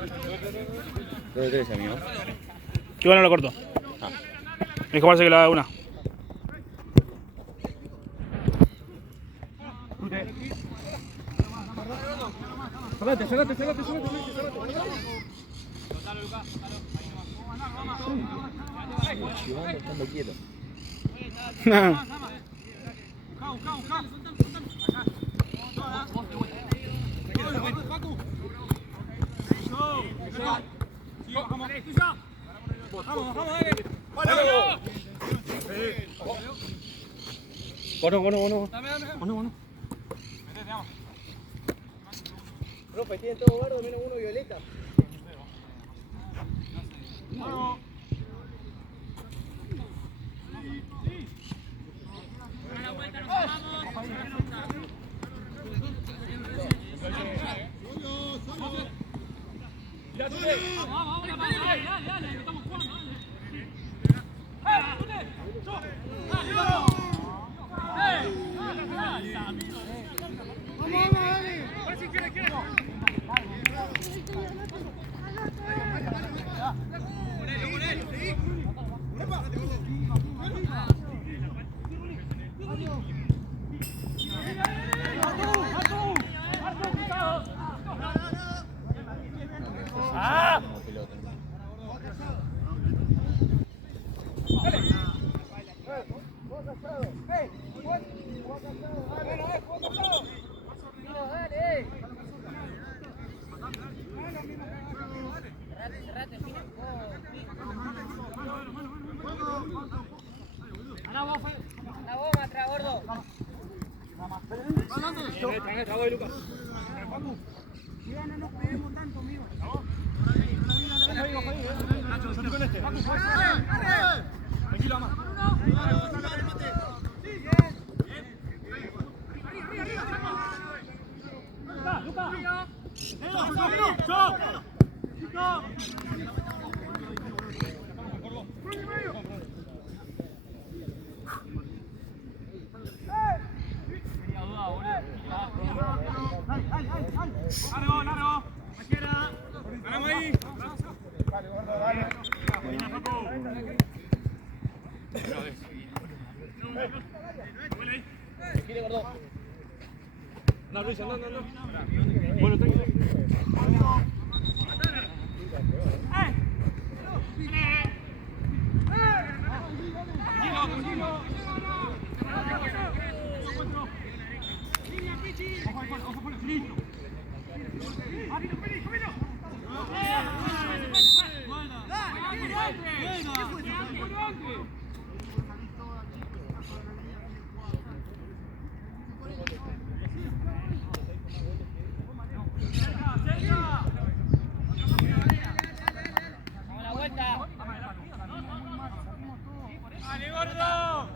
2 de 3, amigo. Igual no lo corto. Es que parece que la da una. Sacate. Chivando, estando quieto. Bueno. Profe, tienen todo verde menos uno violeta. La bomba atrás, gordo. No nos peguemos tanto, amigo. Tranquilo, ama. Largo. Cualquiera. Ganamos ahí. No, Luis, no. Bueno, tranquilo. Vamos a la vuelta. ¡Dale, gordo!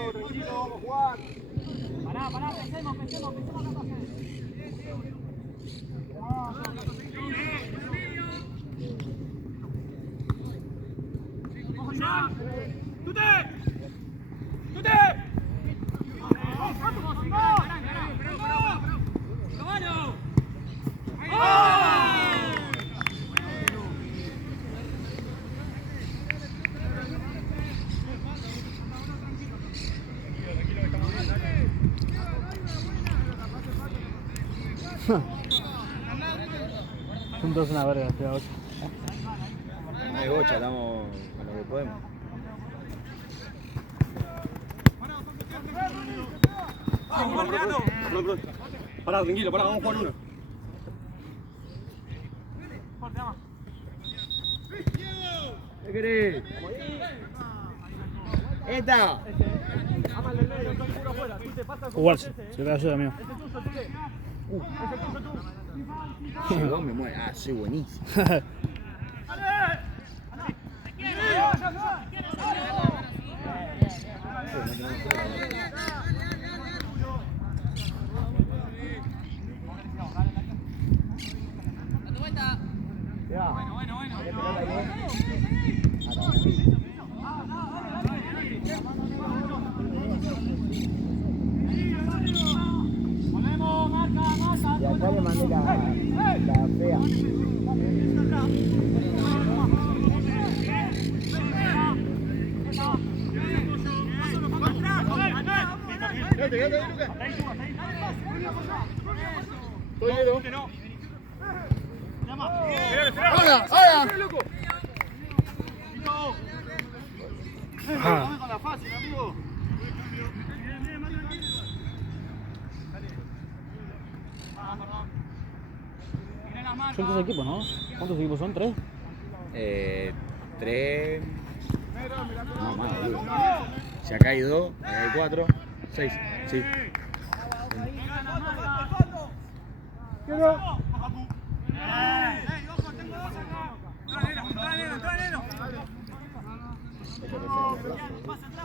Tranquilo, vamos a jugar. Pará, pensemos qué hacer. ¡Tute! ¡Caballo! Son todos una verga, estoy a 8. No hay bocha, estamos con lo que podemos. Pará, tranquilo, vamos a jugar uno. ¿Qué querés? ¡Esta! Ámale el medio, estoy puro afuera. Si te pasa Jugarse, se te ayuda, amigo. Ese es tuyo, Tite. Ese es tuyo tú. Llegó, me muere. Ah, soy buenísimo. Y acá le mandé la fea. ¡Ahora! ¡Ahora! Ajá. Con la fácil, amigo. Son 3 equipos, ¿no? ¿Cuántos equipos son? ¿3? 3. No, más, boludo. Si acá hay 2, acá hay 4, 6. Sí.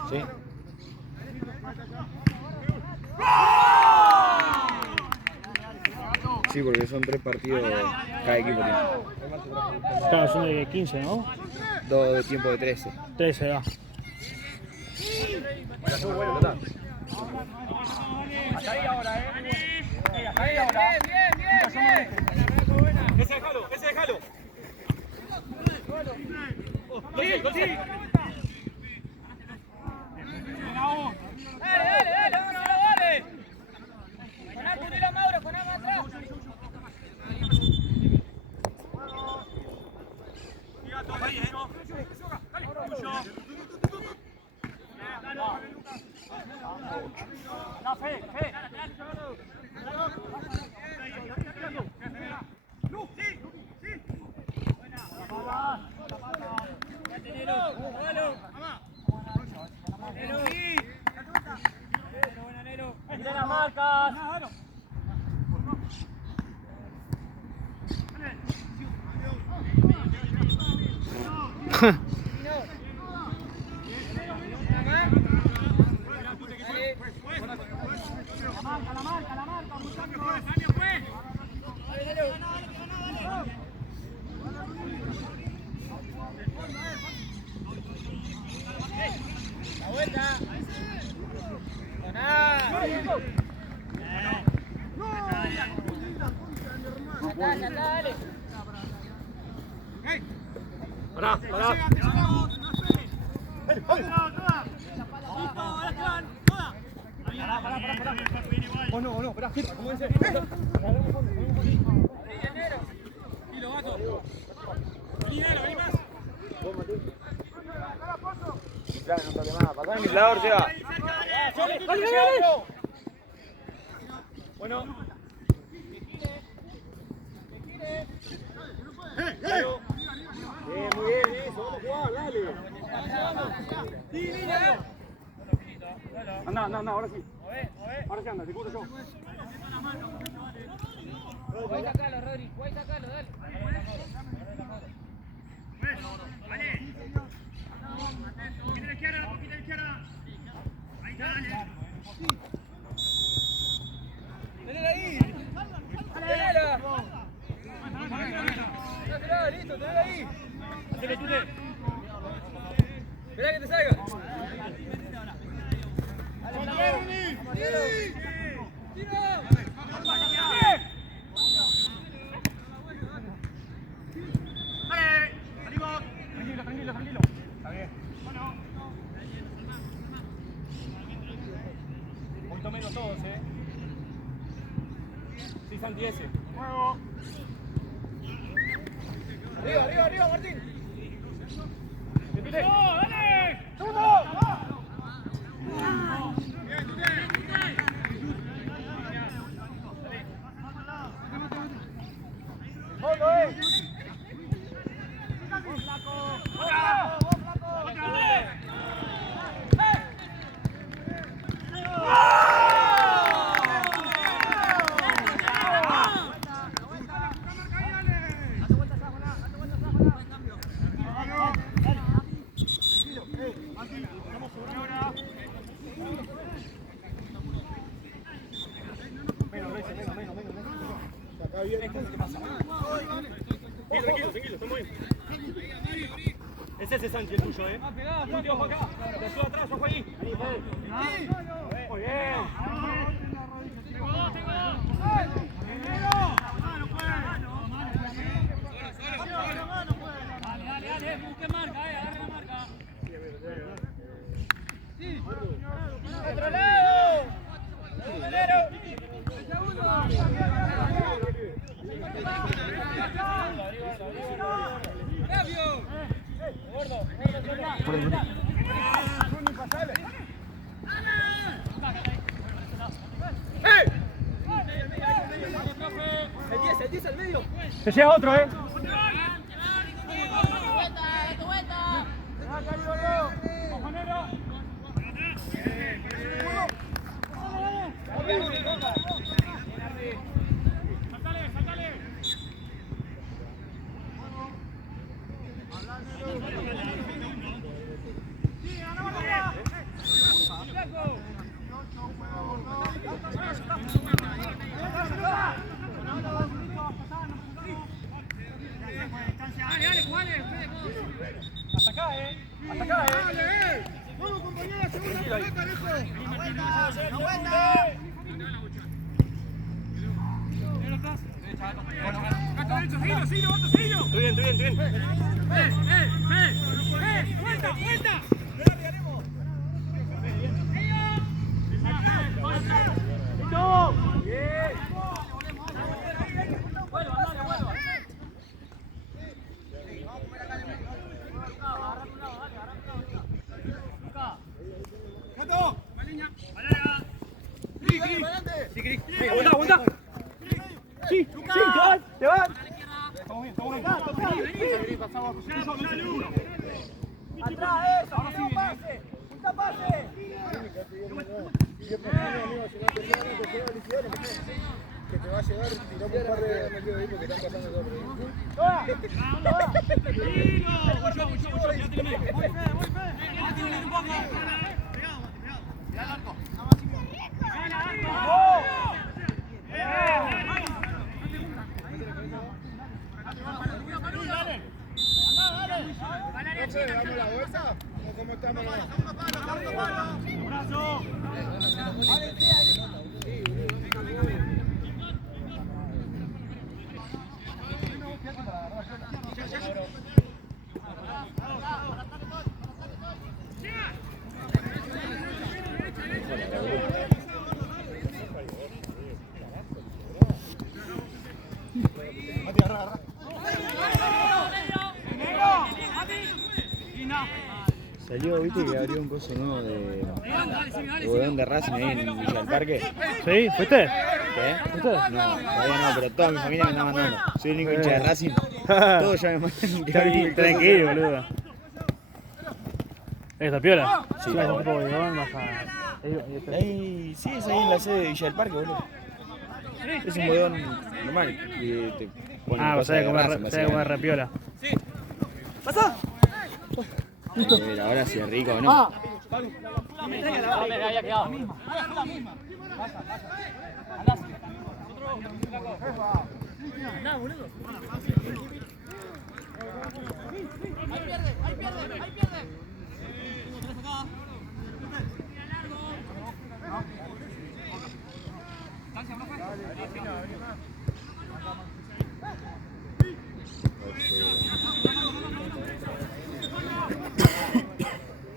Sí. Sí, porque son 3 partidos cada equipo tiene. Claro, son de 15, ¿no? 2 de tiempo de 13. 13, va. Hasta ahí ahora, hasta ahí ahora. Bien. Ese déjalo, ese déjalo. Sí. Dale, vámonos, dale. Con Acu, dilo a Mauro, con Acu atrás. La fe. Mira las marcas. La marca, muchachos. La vuelta. Ganá. Ya está, dale. Pará. Oh no, pará, ¿cómo dice? Claro, no toque más. Pasá el inflador, Seba. Dale. Bueno. Muy bien, eso, vamos a jugar, dale. Anda, ahora sí. Ahora sí anda, te cubro yo. Voy a sacarlo, Rodri. Voy a sacarlo, dale. Poquito a la izquierda. Ahí dale. Tenela ahí. Tenela. Listo, tenela ahí. Hacele, Tute. Esperá que te salga. Tranquilo. Está bien. Un poquito menos todos, Sí, Santi ese. Juego. Arriba, Martín. ¡Dale! Ese es Sánchez tuyo, Último, ojo acá. Te ayuda atrás, ojo ahí. Muy bien. Dale, busque marca, agarre la marca. ¡Otro lado! El 10 al medio. Se llega otro, Hasta acá, Hasta acá, Vamos, compañera, segunda pelota, parejo. Aguanta. Estoy bien. ¡Vuelta! Aguanta. Sí, te vas. Estamos bien. Atrás, eso, pase. ¡Punta pase! Que te va a llegar, tiramos un par de metidos ahí porque están pasando todo. ¿Damos la bolsa? ¿O cómo estamos? ¡Abrazo! Salió, viste que abrió un coso nuevo de bodegón de Racing ahí en Villa del Parque. ¿Sí? ¿Fuiste? ¿Qué? ¿Fuiste? No, todavía no, pero toda mi familia me está mandando. Soy el único hincha de Racing. Todos ya me mandan. Tenés que ir, boludo. ¿Esta piola? Sí, un la poco de bodegón, baja. Ahí, sí, es ahí en la sede de Villa del Parque, boludo. Es un bodegón normal. Que te ponen Ah, cosas sabés de comer, Racing, sabés comer repiola. ¡Pasa! Hay que ver ahora si es rico o no. Había quedado. Andá, boludo. Ahí pierde.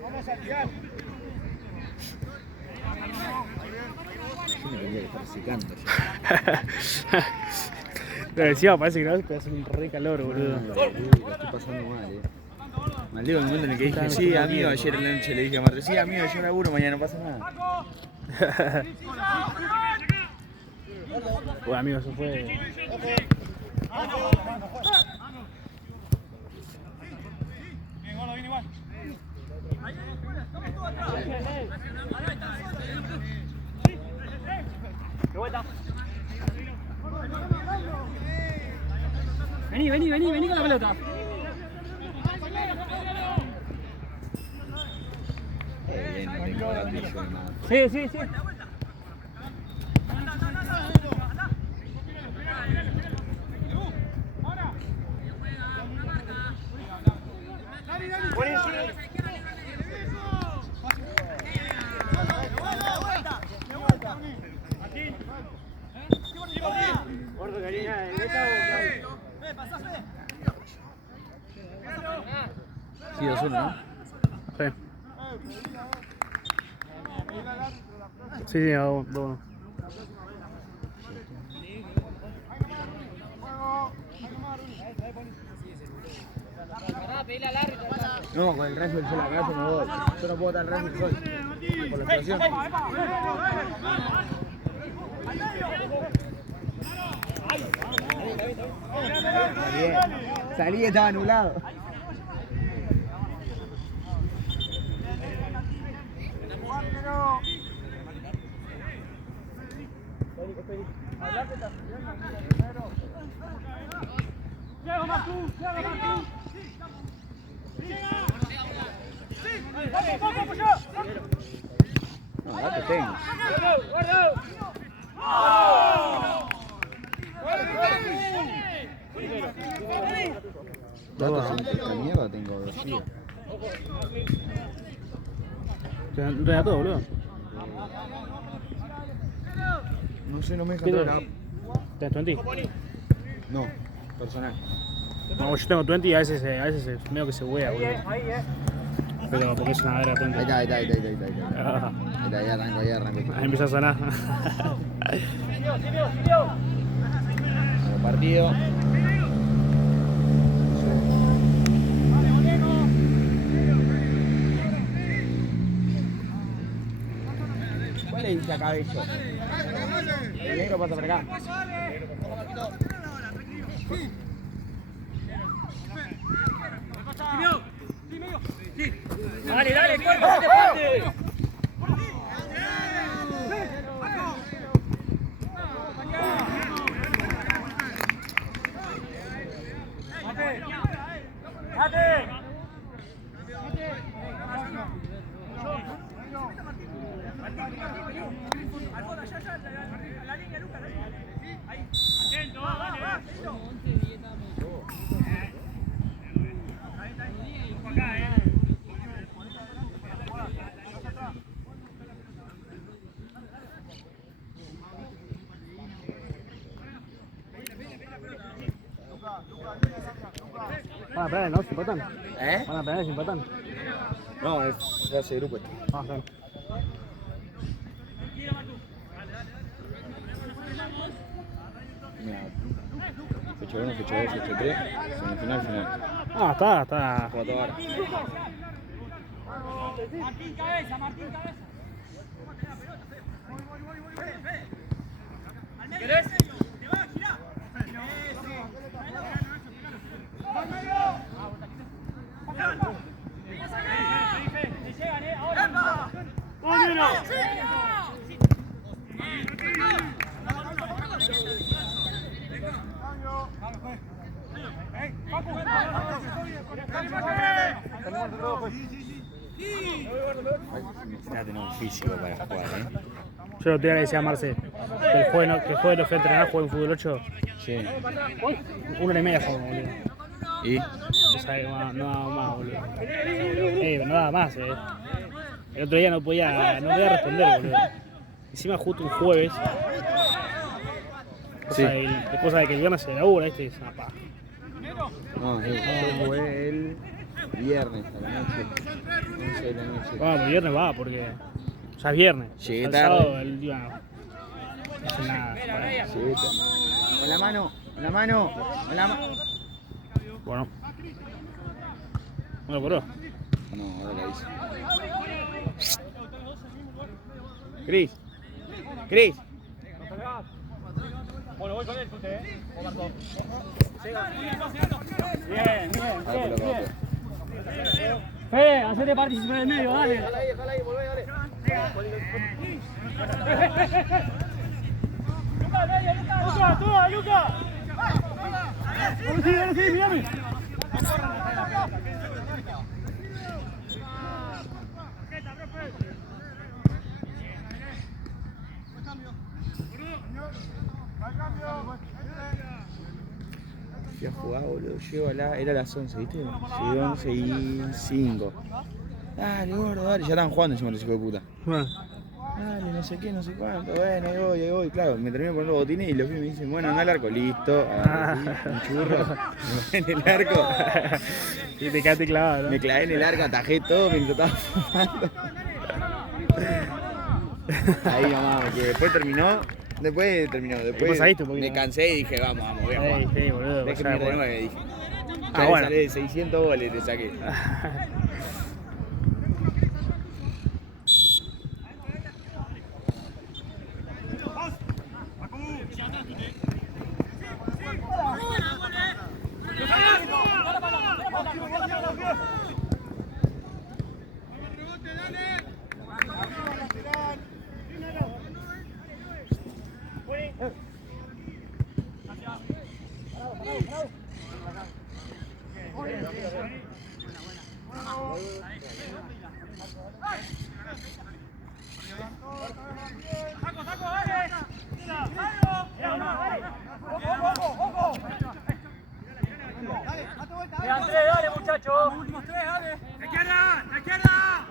Vamos a tirar. Yo me tendría que estar secando ya. Lo decía, parece que no, pero hace un re calor, boludo. Lo estoy pasando mal, Maldito el momento en el que dije, sí, amigo, ayer en la noche le dije a Marta, sí, amigo, yo laburo, mañana no pasa nada. Bueno, amigo, eso fue. Viene igual. De vuelta. Vení con la pelota. Bien, no tengo gatillo de nada. Sí. Buenísimo. 2-1, ¿no? Sí. Sí, 2-1. No, con el resto se la abrazo me voy. Yo no puedo dar el resto solo. Por la situación. Salí, estaba anulado. Llega Martú, llega Martú. No, date tengo. Datos en esta mierda tengo vacío. Te enreda todo, boludo. No sé, no me deja ¿Qué entrar. ¿Tenés 20? No, personal. No, yo tengo 20 y a veces medio que se huea, boludo. Pero porque es una verga 20. Ahí está. Ahí arranco. Ahí empieza a sonar. Bueno, partido. ¿Cuál le dice a Cabello? El negro pasa por acá. Dale, dale, cuerpo, que te falte. Van a penales, ¿no? ¿Se empatan? ¿Eh? Van a penales, ¿se empatan? No, es fase de grupo este. Ah, claro. Mira, fecha 1, fecha 2, fecha 3, semifinal, final. Ah, está. Juega todo ahora. Martín cabeza, Martín cabeza. ¿Querés? Te va, girá. Necesitas tener un físico para jugar, ¿eh? Yo el otro día le decía a Marce que el jueves no fue a entrenar, juega en fútbol 8. Sí. 1 hora y media juego, boludo. ¿Y? O sea, no daba más, boludo. No daba más, El otro día no podía responder, boludo. Encima justo un jueves. Sí. Cosa de que el viernes se labura, ¿viste? Es una paja. No, sí, yo jugué el viernes a la noche. 11 de la noche. Vamos, el viernes va, porque ya es viernes. Llegué El tarde. sábado, el día no hace nada. Sí, con la mano, con la mano, con la mano. Bueno. No lo cobró. No, ahora la hice. Cris. Bueno, voy con él, Tute, ¿eh? O Marco. Bien, Ahora te lo acabo. Fede, hacete participar del medio, dale. Jala ahí, volvé, dale. Luca. Ahora sí, mirame. Fui a jugar, boludo. Llego era las 11, ¿viste? Llegué 11 y 5. Dale, gordo, dale. Ya estaban jugando encima los hijos de puta. Bueno. dale, no sé qué, no sé cuánto, bueno, ahí voy. Claro, me termino poniendo los botines y los pibes me dicen, bueno, anda al arco, listo, un churro, me bajé en el arco. Y te quedaste clavado, ¿no? Me clavé en el arco, atajé todo mientras estaba fumando. Ahí nomás, porque después terminó, después saliste un poquito, me cansé y dije, vamos, voy a jugar. Sí, boludo. Déjeme ir de 9, dije. Pero bueno. Salí de 600 goles te saqué. Quedan 3, dale, muchachos. Últimos 3, dale. ¡La izquierda! ¡La izquierda!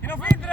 ¡Que no filtre!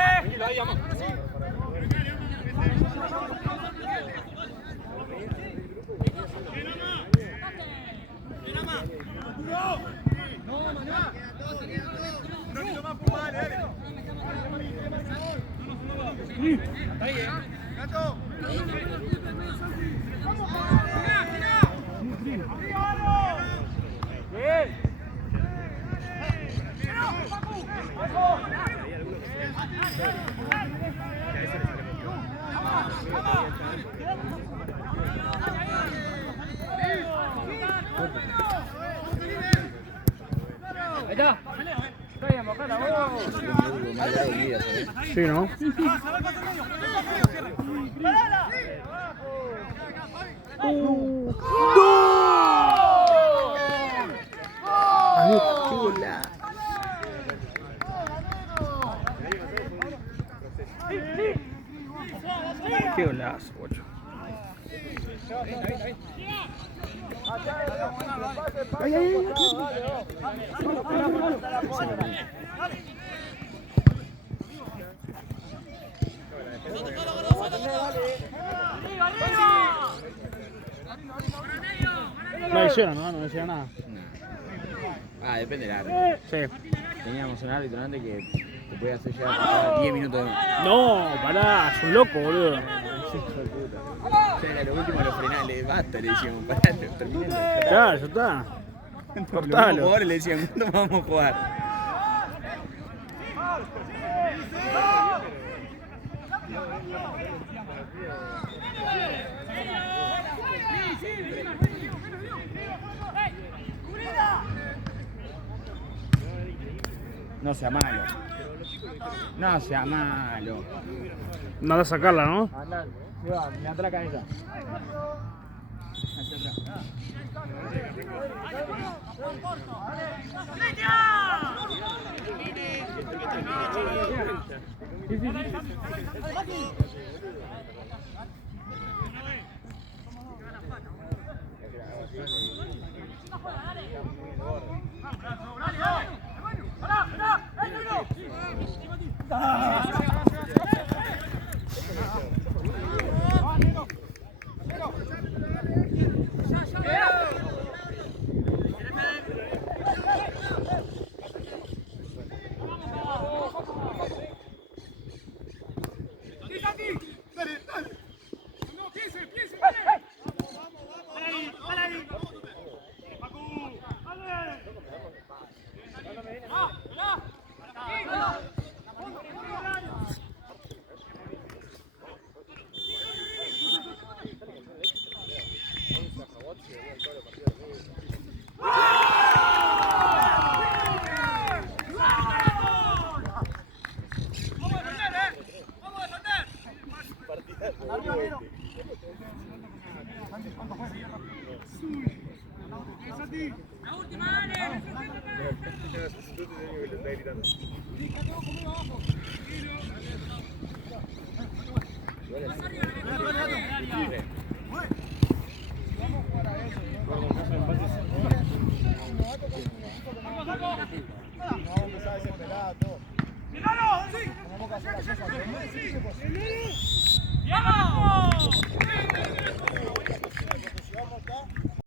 Sí, ¿no? Qué golazo, bocho. No hicieron, ¿no? No hicieron nada. Ah, depende del árbitro. Sí. Teníamos un árbitro antes que te podía hacer llegar 10 minutos de más. No, pará, es un loco, boludo. Era lo último, lo frenales, basta, le decíamos, pará, terminemos. Claro, ya está. Los Cortalo. jugadores le decían, ¿cuándo vamos a jugar? No sea malo. No sea malo. Nada a sacarla, ¿no? Anda, se va, me atra la cabeza. ¡Aquí! La última, Ale. ¡Vamos!